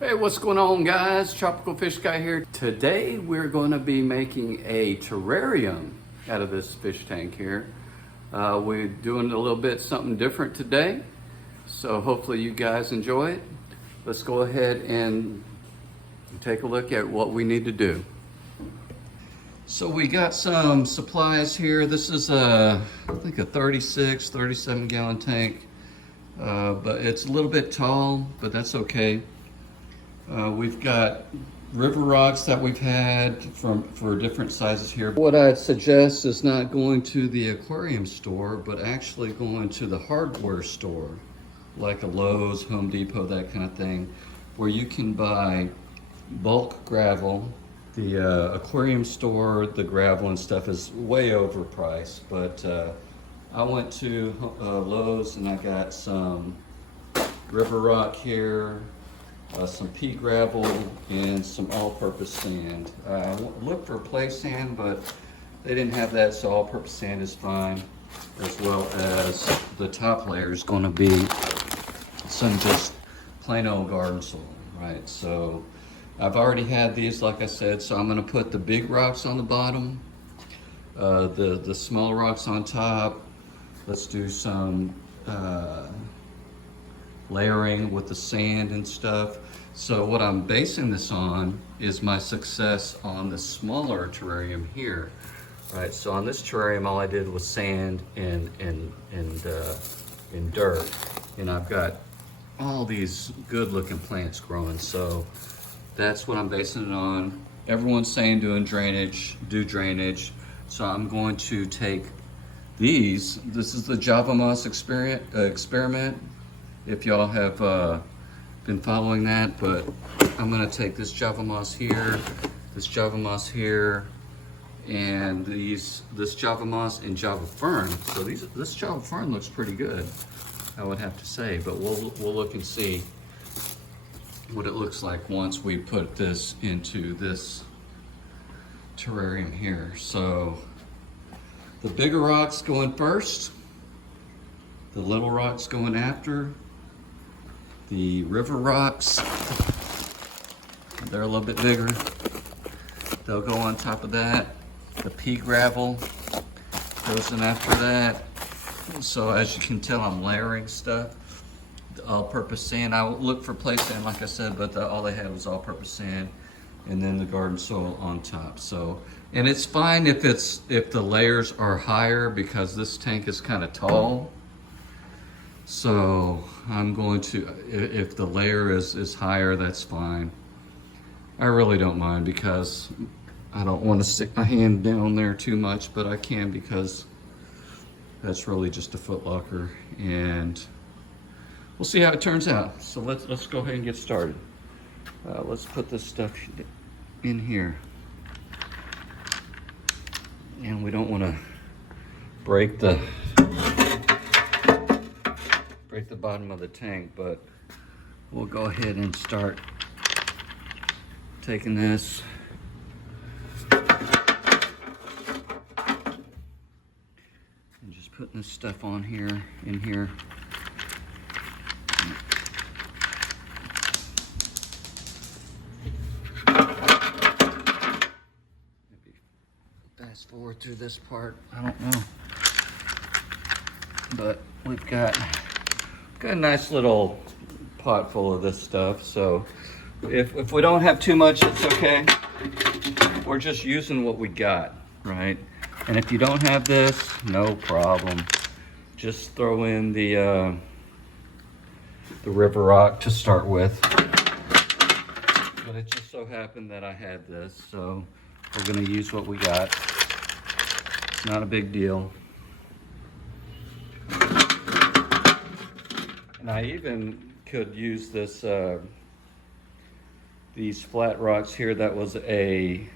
Hey, what's going on, guys? Tropical Fish Guy here. Today we're going to be making a terrarium out of this fish tank here. We're doing a little bit something different today, so hopefully you guys enjoy it. Let's go ahead and take a look at what we need to do. So we got some supplies here. This is I think a 37 gallon tank, but it's a little bit tall, but that's okay. We've got river rocks that we've had for different sizes here. What I'd suggest is not going to the aquarium store, but actually going to the hardware store, like a Lowe's, Home Depot, that kind of thing, where you can buy bulk gravel. The aquarium store, the gravel and stuff is way overpriced, but I went to Lowe's and I got some river rock here, some pea gravel, and some all-purpose sand. I looked for play sand, but they didn't have that, so all-purpose sand is fine, as well as the top layer is going to be some just plain old garden soil, right? So I've already had these, like I said, so I'm going to put the big rocks on the bottom, the small rocks on top. Let's do some layering with the sand and stuff. So what I'm basing this on is my success on the smaller terrarium here, right? So on this terrarium, all I did was sand and dirt, and I've got all these good-looking plants growing. So that's what I'm basing it on. Everyone's saying do drainage. So I'm going to take these. This is the Java Moss experiment. If y'all have been following that, but I'm gonna take this Java Moss here, and this Java Moss and Java Fern. So this Java Fern looks pretty good, I would have to say, but we'll look and see what it looks like once we put this into this terrarium here. So the bigger rocks going first, the little rocks going after. The river rocks, they're a little bit bigger. They'll go on top of that. The pea gravel goes in after that. So as you can tell, I'm layering stuff. The all-purpose sand, I looked for play sand, like I said, but all they had was all-purpose sand, and then the garden soil on top. So, and it's fine if the layers are higher, because this tank is kind of tall. So I'm going to, if the layer is higher, that's fine. I really don't mind, because I don't want to stick my hand down there too much, but I can, because that's really just a foot locker, and we'll see how it turns out. So let's go ahead and get started. Let's put this stuff in here. And we don't want to break the bottom of the tank, but we'll go ahead and start taking this and just putting this stuff on here, in here. Maybe fast forward through this part, I don't know, but we've got a nice little pot full of this stuff. So if we don't have too much, it's okay. We're just using what we got, right? And if you don't have this, no problem. Just throw in the river rock to start with. But it just so happened that I had this, so we're gonna use what we got. It's not a big deal. And I even could use this, these flat rocks here. That was a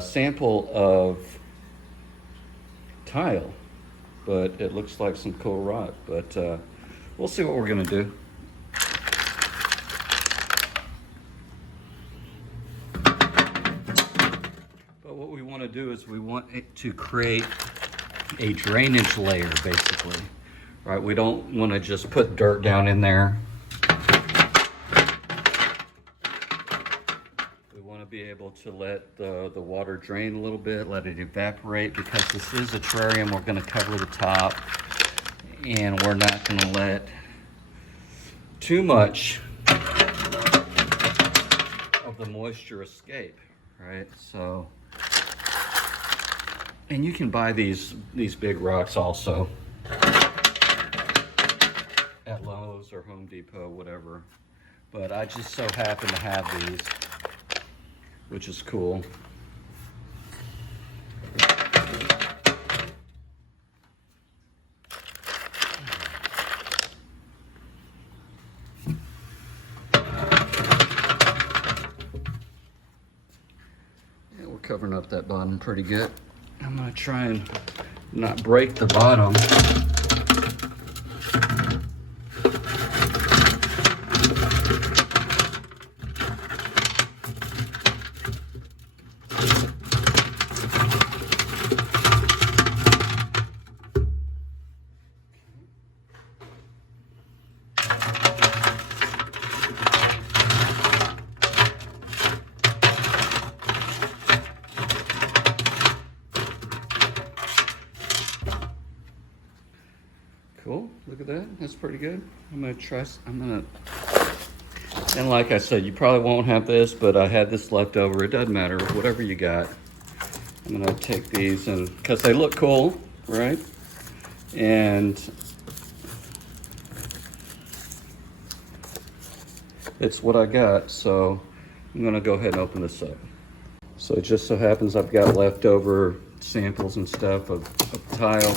sample of tile, but it looks like some cool rock. But we'll see what we're gonna do. But what we want to do is we want it to create a drainage layer, basically. Right, we don't want to just put dirt down in there. be able to let the water drain a little bit, let it evaporate, because this is a terrarium. We're going to cover the top, and we're not going to let too much of the moisture escape, right? So, and you can buy these big rocks also at Lowe's or Home Depot, whatever. But I just so happen to have these, which is cool. Yeah, we're covering up that bottom pretty good. I'm gonna try and not break the bottom. Cool, look at that, that's pretty good. And like I said, you probably won't have this, but I had this left over. It doesn't matter, whatever you got. I'm gonna take these, and because they look cool, right? And it's what I got, so I'm gonna go ahead and open this up. So it just so happens I've got leftover samples and stuff of tile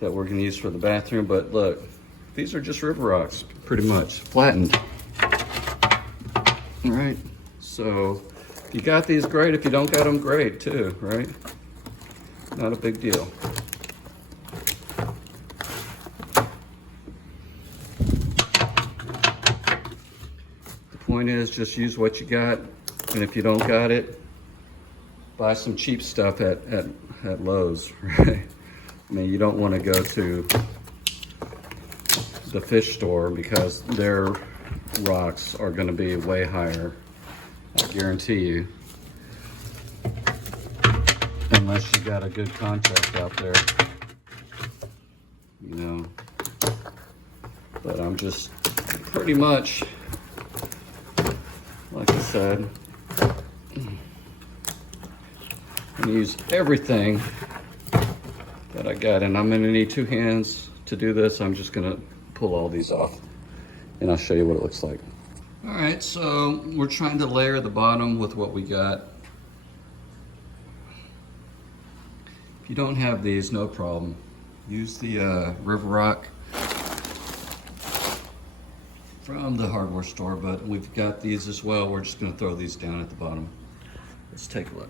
that we're gonna use for the bathroom, but look, these are just river rocks, pretty much, flattened. All right, so if you got these, great. If you don't got them, great too, right? Not a big deal. The point is, just use what you got, and if you don't got it, buy some cheap stuff at Lowe's, right? I mean, you don't want to go to the fish store because their rocks are going to be way higher, I guarantee you. Unless you got a good contact out there, you know. But I'm just pretty much, like I said, I'm going to use everything that I got, and I'm gonna need 2 hands to do this. I'm just gonna pull all these off, and I'll show you what it looks like. All right, so we're trying to layer the bottom with what we got. If you don't have these, no problem. Use the river rock from the hardware store, but we've got these as well. We're just gonna throw these down at the bottom. Let's take a look.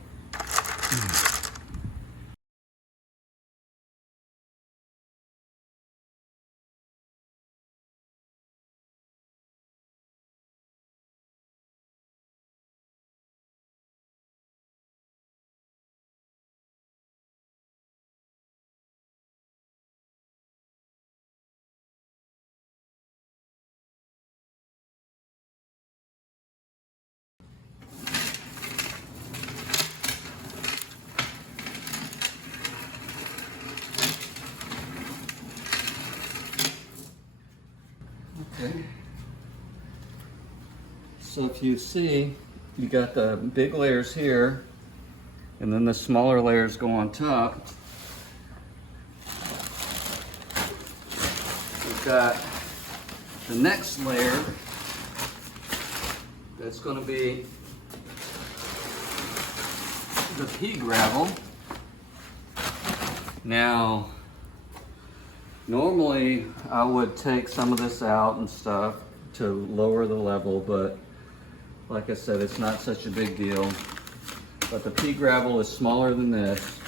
Okay. So if you see, you got the big layers here, and then the smaller layers go on top. We've got the next layer that's going to be the pea gravel. Now, normally I would take some of this out and stuff to lower the level, but like I said, it's not such a big deal. But the pea gravel is smaller than this.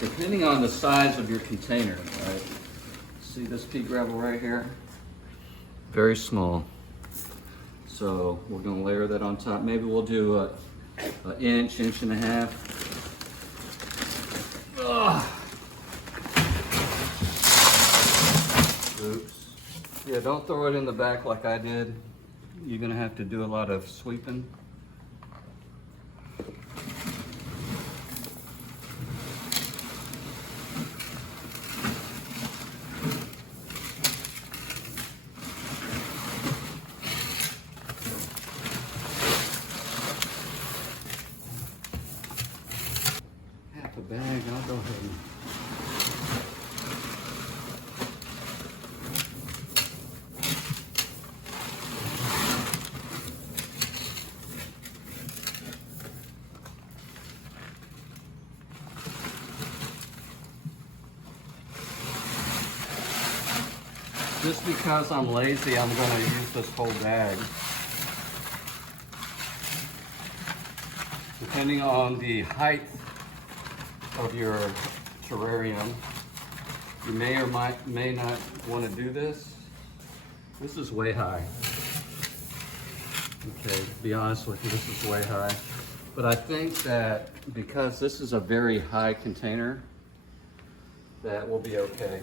Depending on the size of your container, right? See this pea gravel right here? Very small. So we're gonna layer that on top. Maybe we'll do an inch, inch and a half. Ugh. Oops. Yeah, don't throw it in the back like I did. you're gonna have to do a lot of sweeping. Half a bag, I'll go ahead and just because I'm lazy, I'm going to use this whole bag. Depending on the height of your terrarium, you may or may not want to do this. This is way high. Okay, to be honest with you, this is way high. But I think that because this is a very high container, that will be okay.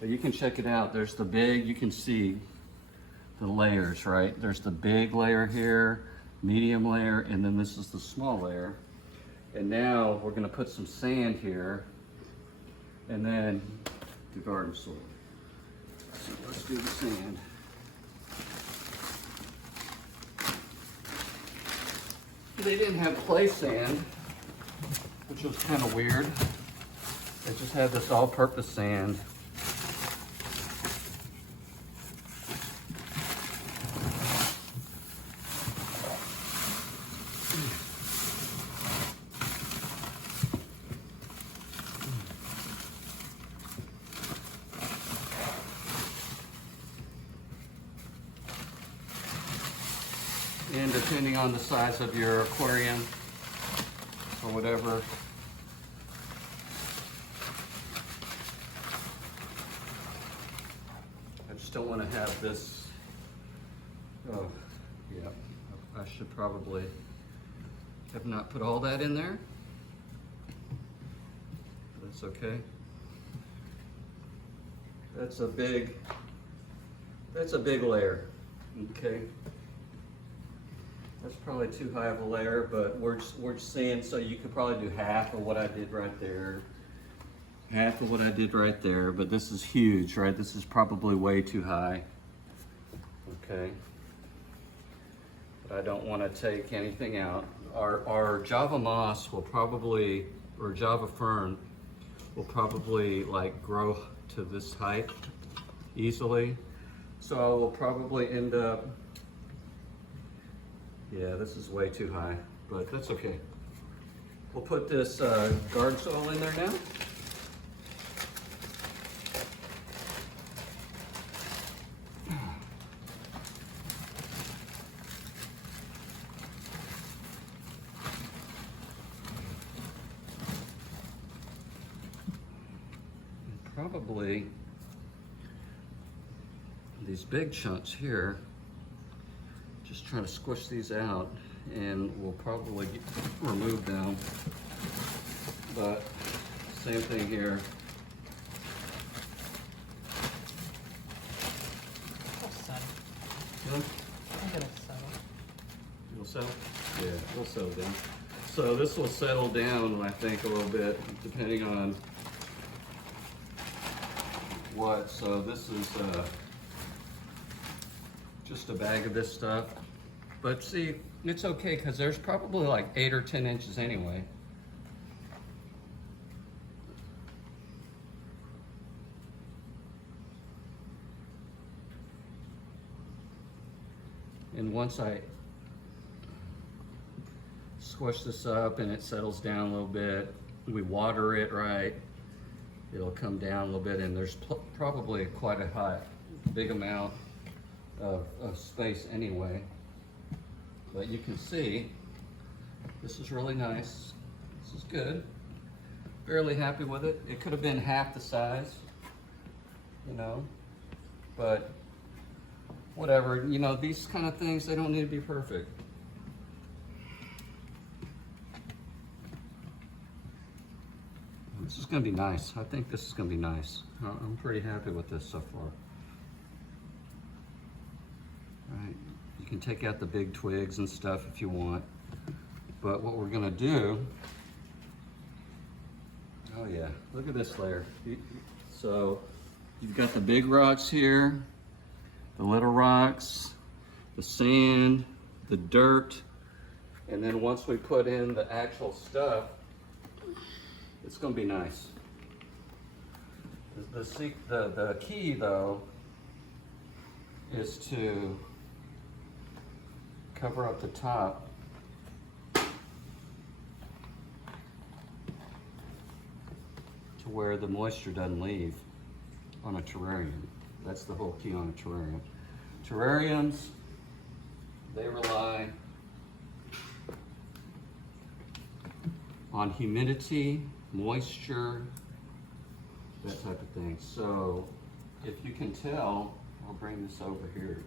But you can check it out. There's the big, you can see the layers, right? There's the big layer here, medium layer, and then this is the small layer. And now we're gonna put some sand here, and then the garden soil. So let's do the sand. They didn't have clay sand, which was kind of weird. They just had this all-purpose sand. And depending on the size of your aquarium or whatever, I just don't want to have this. Oh, yeah, I should probably have not put all that in there. That's okay. That's a big layer, okay? That's probably too high of a layer, but we're just saying, so you could probably do half of what I did right there. Half of what I did right there, but this is huge, right? This is probably way too high, okay? But I don't want to take anything out. Our Java moss will probably, or Java fern, will probably like grow to this height easily. So I will probably end up, yeah, this is way too high, but that's okay. We'll put this garden soil in there now. And probably these big chunks here, just trying to squish these out, and we'll probably remove them. But same thing here. It'll settle. Good? I think it'll settle. It'll settle? Yeah, it'll settle down. So this will settle down, I think, a little bit, depending on what. So this is just a bag of this stuff. But see, it's okay because there's probably like 8 or 10 inches anyway. And once I squish this up and it settles down a little bit, we water it right, it'll come down a little bit, and there's probably quite a big amount of space anyway. But you can see, this is really nice. This is good. Fairly happy with it. It could have been half the size, you know, but whatever. You know, these kind of things, they don't need to be perfect. This is gonna be nice. I think this is gonna be nice. I'm pretty happy with this so far. All right. can take out the big twigs and stuff if you want. But what we're gonna do, oh yeah, look at this layer. So you've got the big rocks here, the little rocks, the sand, the dirt, and then once we put in the actual stuff, it's gonna be nice. The key though is to cover up the top to where the moisture doesn't leave on a terrarium. That's the whole key on a terrarium. Terrariums, they rely on humidity, moisture, that type of thing. So if you can tell, I'll bring this over here.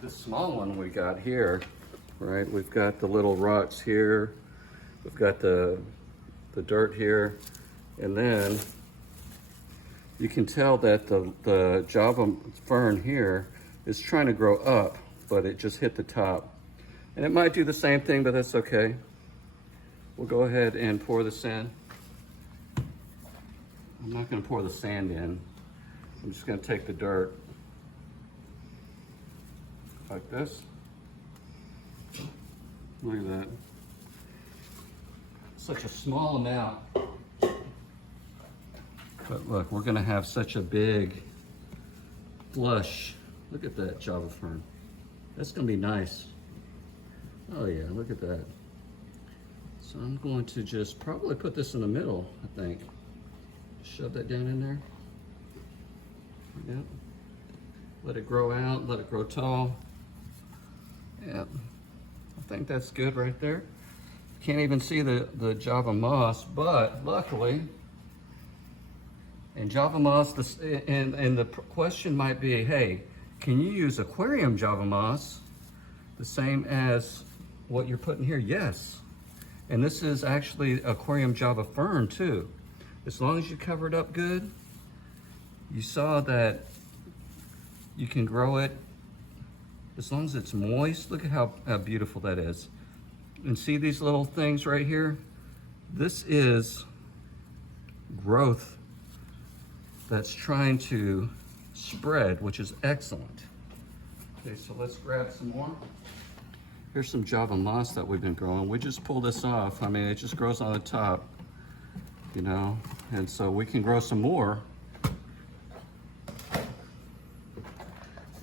This small one we got here, right? We've got the little rocks here. We've got the dirt here. And then you can tell that the Java fern here is trying to grow up, but it just hit the top. And it might do the same thing, but that's okay. We'll go ahead and pour this in. I'm not gonna pour the sand in. I'm just gonna take the dirt like this. Look at that. Such a small amount. But look, we're gonna have such a big flush. Look at that Java fern. That's gonna be nice. Oh yeah, look at that. So I'm going to just probably put this in the middle, I think. Shove that down in there. Yep. Let it grow out, let it grow tall. Yep. I think that's good right there. Can't even see the Java moss, but luckily, in Java moss, and the question might be, hey, can you use aquarium Java moss the same as what you're putting here? Yes. And this is actually aquarium Java fern too. As long as you cover it up good, you saw that you can grow it as long as it's moist. Look at how beautiful that is. And see these little things right here? This is growth that's trying to spread, which is excellent. Okay, so let's grab some more. Here's some Java moss that we've been growing. We just pull this off. I mean, it just grows on the top, you know, and so we can grow some more. So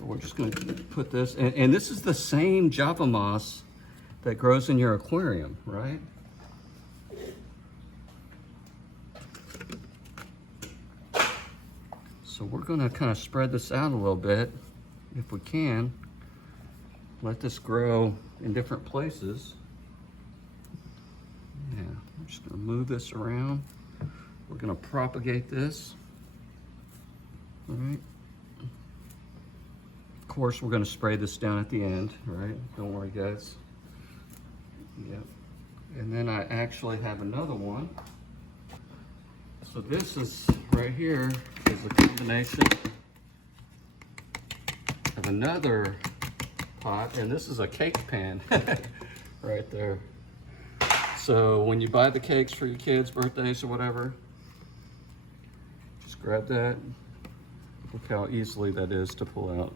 we're just going to put this, and this is the same Java moss that grows in your aquarium, right? So we're going to kind of spread this out a little bit, if we can. Let this grow in different places. Yeah, I'm just going to move this around. We're going to propagate this. All right. Of course, we're going to spray this down at the end, right? Don't worry, guys. Yep. And then I actually have another one. So this is right here is a combination of another pot, and this is a cake pan right there. So when you buy the cakes for your kids' birthdays or whatever, just grab that. Look how easily that is to pull out.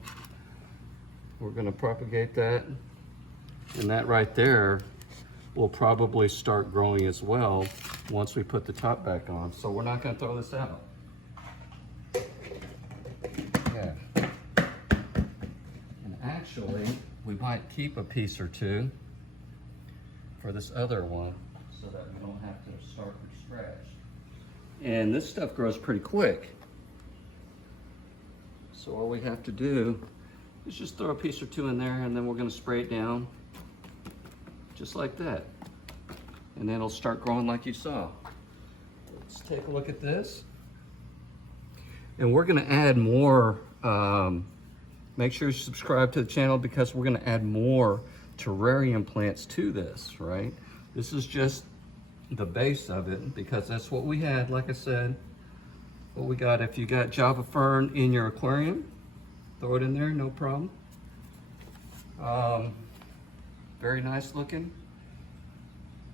We're going to propagate that, and that right there will probably start growing as well once we put the top back on. So we're not going to throw this out. Yeah. And actually, we might keep a piece or two for this other one so that we don't have to start from scratch. And this stuff grows pretty quick. So all we have to do is just throw a piece or two in there, and then we're going to spray it down just like that. And then it'll start growing like you saw. Let's take a look at this. And we're going to add more. Make sure you subscribe to the channel because we're going to add more terrarium plants to this, right? This is just the base of it because that's what we had, like I said. what we got. If you got Java fern in your aquarium, throw it in there, no problem. Very nice looking.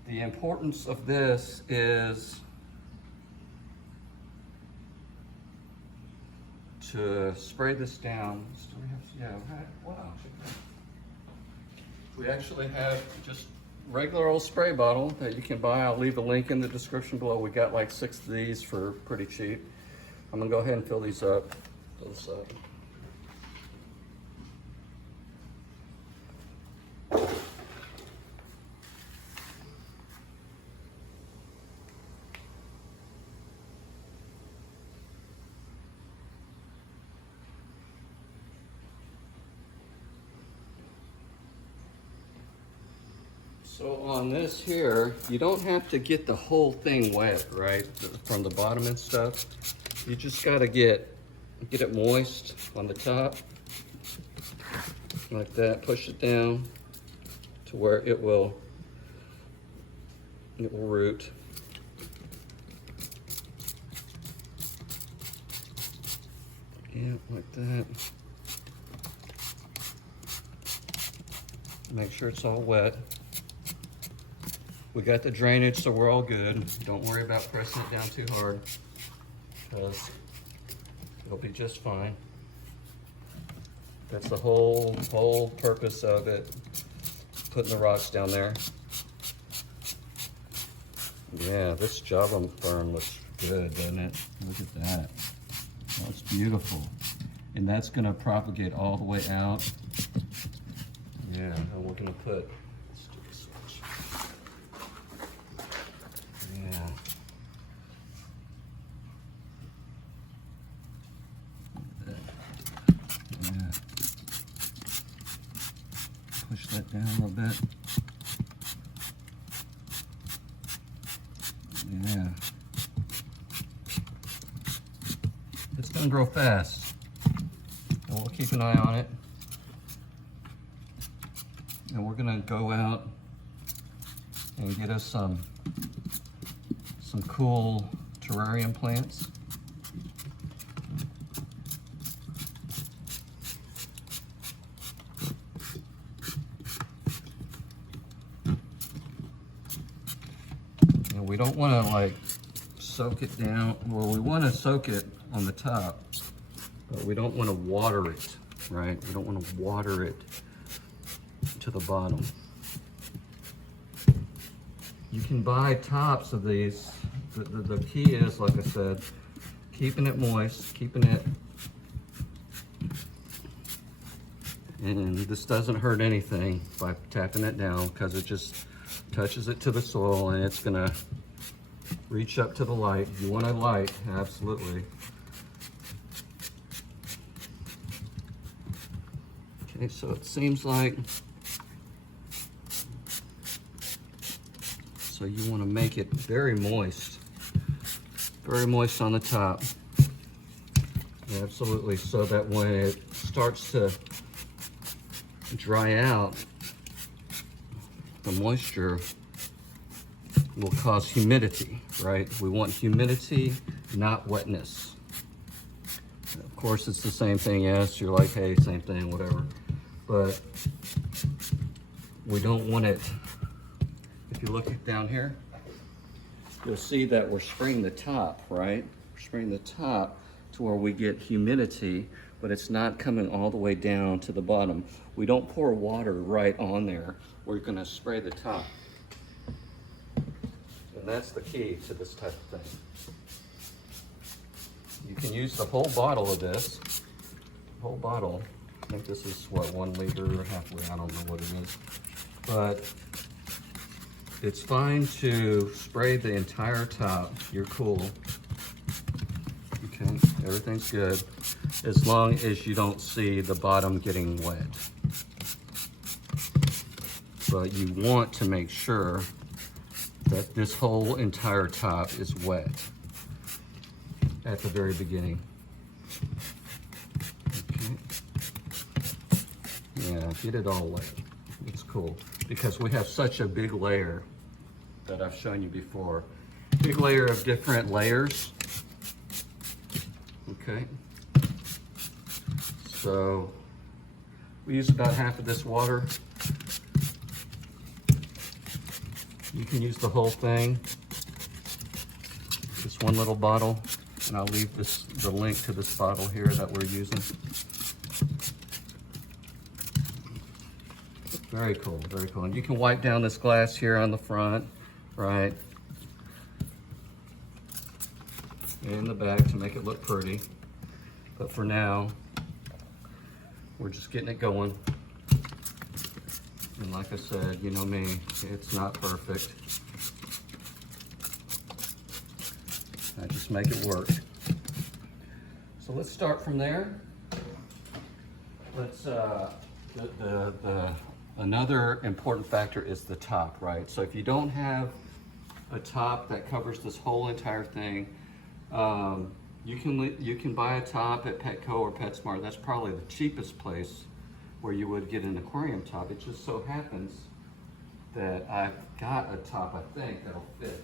The importance of this is to spray this down. Wow. We actually have just regular old spray bottle that you can buy. I'll leave a link in the description below. We got like 6 of these for pretty cheap. I'm gonna go ahead and fill these up. Fill this up. So on this here, you don't have to get the whole thing wet, right? From the bottom and stuff. You just gotta get it moist on the top. Like that, push it down to where it will root. Yeah, like that. Make sure it's all wet. We got the drainage, so we're all good. Don't worry about pressing it down too hard, because it'll be just fine. That's the whole purpose of it, putting the rocks down there. Yeah, this Java fern looks good, doesn't it? Look at that. That's beautiful. And that's gonna propagate all the way out. Yeah, and we're gonna put, let's do this switch. Yeah. Yeah. Push that down a little bit. Yeah. It's gonna grow fast. We'll keep an eye on it. And we're gonna go out and get us some cool terrarium plants. And we don't want to like soak it down. Well, we want to soak it on the top, but we don't want to water it, right? We don't want to water it to the bottom. You can buy tops of these. The key is, like I said, keeping it moist, keeping it, and this doesn't hurt anything by tapping it down, because it just touches it to the soil and it's gonna reach up to the light. You want a light, absolutely. Okay, so it seems like, so you want to make it very moist on the top. Absolutely, so that when it starts to dry out, the moisture will cause humidity, right? We want humidity, not wetness. Of course, it's the same thing. Yes, you're like, hey, same thing, whatever. But we don't want it. If you look down here, you'll see that we're spraying the top, right? We're spraying the top to where we get humidity, but it's not coming all the way down to the bottom. We don't pour water right on there. We're gonna spray the top. And that's the key to this type of thing. You can use the whole bottle of this, whole bottle. I think this is what, 1 liter, halfway, I don't know what it is. But it's fine to spray the entire top. You're cool. Okay, everything's good, as long as you don't see the bottom getting wet. But you want to make sure that this whole entire top is wet at the very beginning. Okay. Yeah, get it all wet. It's cool, because we have such a big layer that I've shown you before. Big layer of different layers. Okay. So we use about half of this water. You can use the whole thing, just one little bottle, and I'll leave the link to this bottle here that we're using. Very cool, very cool. And you can wipe down this glass here on the front, right? And the back to make it look pretty. But for now, we're just getting it going. And like I said, you know me, it's not perfect. I just make it work. So let's start from there. Let's, another important factor is the top, right? So if you don't have a top that covers this whole entire thing, you can buy a top at Petco or PetSmart. That's probably the cheapest place where you would get an aquarium top. It just so happens that I've got a top, I think, that'll fit.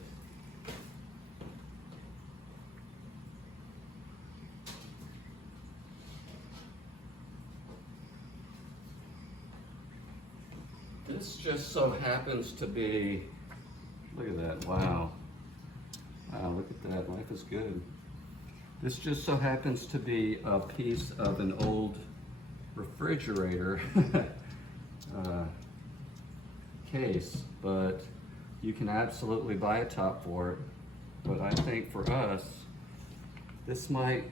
This just so happens to be, look at that, wow. Wow, look at that, life is good. This just so happens to be a piece of an old refrigerator case, but you can absolutely buy a top for it. But I think for us, this might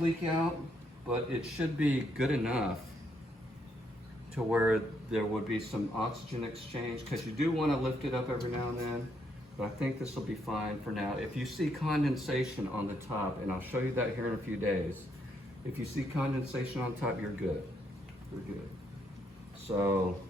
leak out, but it should be good enough to where there would be some oxygen exchange, because you do want to lift it up every now and then. But I think this will be fine for now. If you see condensation on the top, and I'll show you that here in a few days, if you see condensation on top, you're good. We're good. So,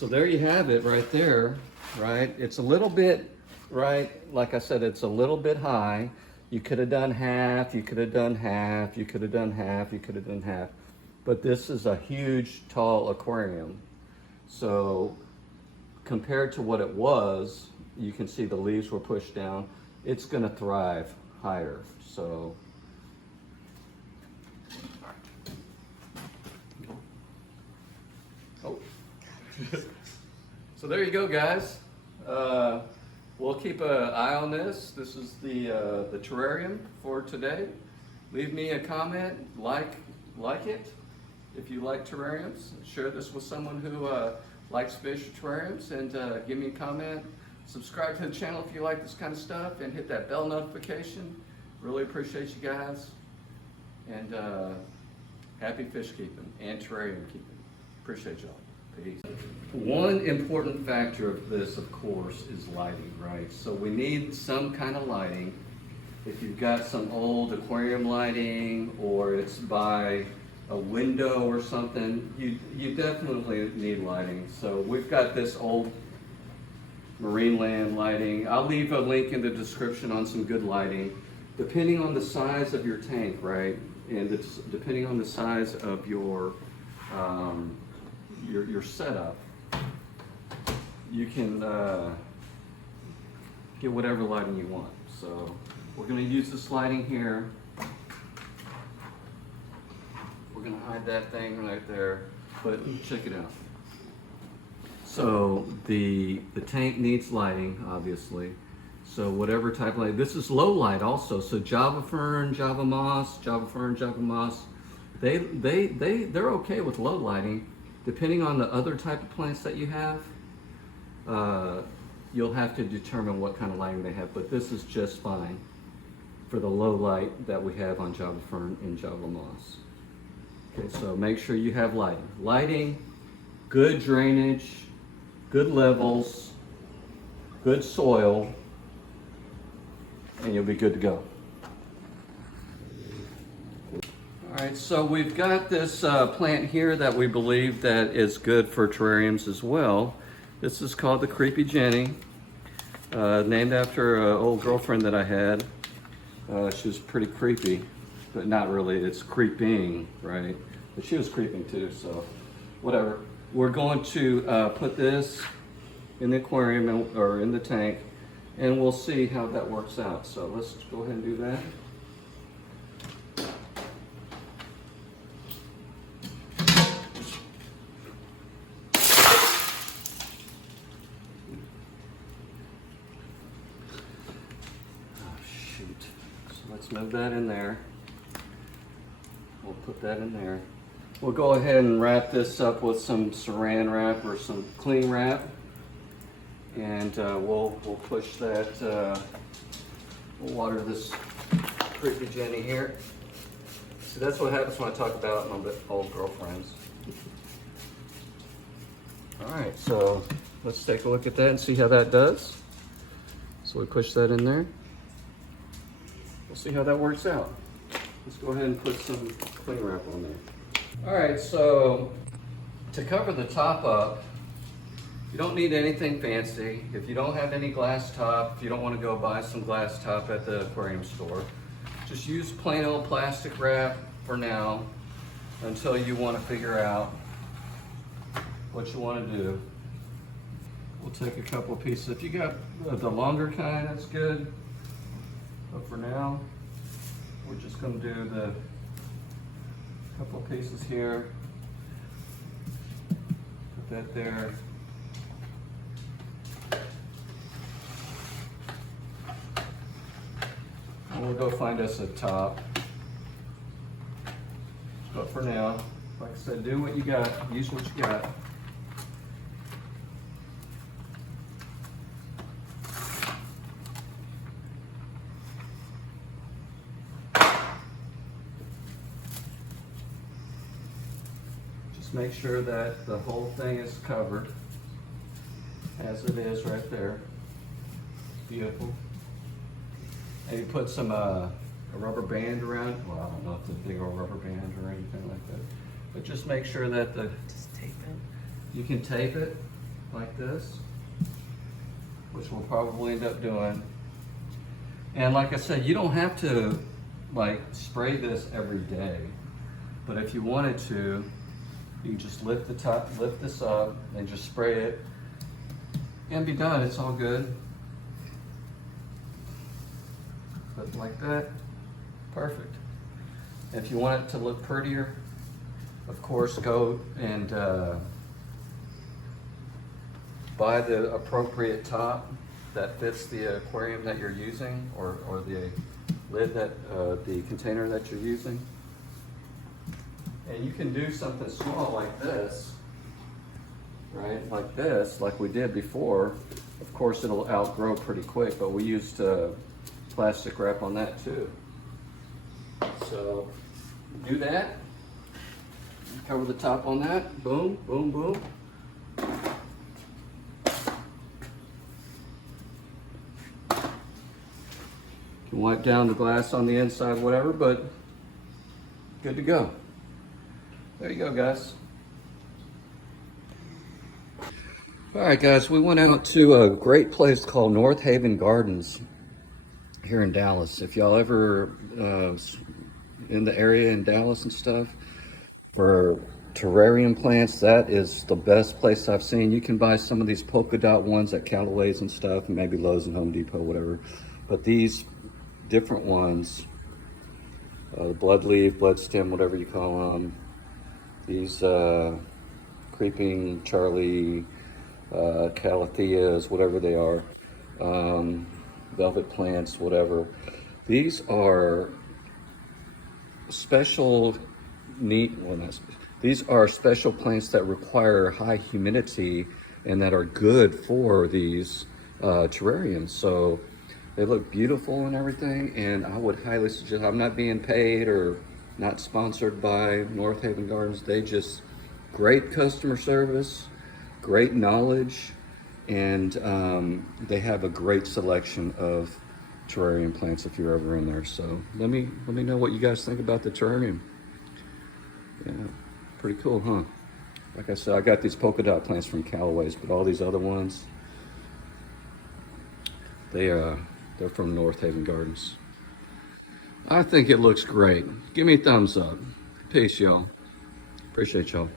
there you have it right there, right? It's a little bit, right, like I said, it's a little bit high. You could have done half, you could have done half, you could have done half, you could have done half. But this is a huge, tall aquarium. So compared to what it was, you can see the leaves were pushed down. It's gonna thrive higher, so. Oh. So there you go, guys. We'll keep an eye on this. This is the terrarium for today. Leave me a comment, like it. If you like terrariums, share this with someone who likes fish terrariums, and give me a comment. Subscribe to the channel if you like this kind of stuff, and hit that bell notification. Really appreciate you guys, and happy fish keeping and terrarium keeping. Appreciate y'all. Peace. One important factor of this, of course, is lighting, right? So we need some kind of lighting. If you've got some old aquarium lighting, or it's by a window or something, you definitely need lighting. So we've got this old marine land lighting. I'll leave a link in the description on some good lighting. Depending on the size of your tank, right? And it's depending on the size of your setup, you can get whatever lighting you want. So we're gonna use this lighting here. We're gonna hide that thing right there, but check it out. So the tank needs lighting, obviously. So whatever type of light, this is low light also. So Java fern, Java moss, Java fern, Java moss, they're okay with low lighting. Depending on the other type of plants that you have, you'll have to determine what kind of lighting they have, but this is just fine for the low light that we have on Java fern and Java moss. Okay, so make sure you have lighting. Lighting, good drainage, good levels, good soil, and you'll be good to go. All right, so we've got this plant here that we believe that is good for terrariums as well. This is called the Creepy Jenny, named after an old girlfriend that I had. She was pretty creepy, but not really, it's creeping, right? But she was creeping too, so whatever. We're going to put this in the aquarium or in the tank, and we'll see how that works out. So let's go ahead and do that. So let's move that in there. We'll put that in there. We'll go ahead and wrap this up with some saran wrap or some cling wrap, and we'll push that. We'll water this creepy Jenny here. See, that's what happens when I talk about my old girlfriends. All right, so let's take a look at that and see how that does. So we push that in there. We'll see how that works out. Let's go ahead and put some cling wrap on there. All right, so to cover the top up, you don't need anything fancy. If you don't have any glass top, if you don't want to go buy some glass top at the aquarium store, just use plain old plastic wrap for now until you want to figure out what you want to do. We'll take a couple of pieces. If you got the longer kind, that's good. But for now, we're just going to do the couple of pieces here. Put that there. And we'll go find us a top. But for now, like I said, do what you got. Use what you got. Make sure that the whole thing is covered as it is right there. Beautiful. Maybe put some a rubber band around. Well, I don't know if it's a big old rubber band or anything like that, but just make sure that Just tape it. you can tape it like this, which we'll probably end up doing. And like I said, you don't have to like spray this every day, but if you wanted to, you can just lift this up and just spray it and be done. It's all good. But like that, perfect. If you want it to look prettier, of course, go and buy the appropriate top that fits the aquarium that you're using, or the lid that the container that you're using. And you can do something small like this, right? Like this, like we did before. Of course, it'll outgrow pretty quick, but we used plastic wrap on that too. So do that. Cover the top on that. Boom, boom, boom. You can wipe down the glass on the inside, whatever, but good to go. There you go, guys. All right, guys, we went out to a great place called North Haven Gardens here in Dallas. If y'all ever in the area in Dallas and stuff, for terrarium plants, that is the best place I've seen. You can buy some of these polka dot ones at Callaway's and stuff, and maybe Lowe's and Home Depot, whatever. But these different ones, the blood leaf, blood stem, whatever you call them, these creeping Charlie, calatheas, whatever they are, velvet plants, whatever. These are special these are special plants that require high humidity and that are good for these terrariums. So they look beautiful and everything, and I would highly suggest, I'm not being paid or not sponsored by North Haven Gardens. They just, great customer service, great knowledge, and they have a great selection of terrarium plants if you're ever in there. So let me know what you guys think about the terrarium. Yeah, pretty cool, huh? Like I said, I got these polka dot plants from Callaway's, but all these other ones, they're from North Haven Gardens. I think it looks great. Give me a thumbs up. Peace, y'all. Appreciate y'all.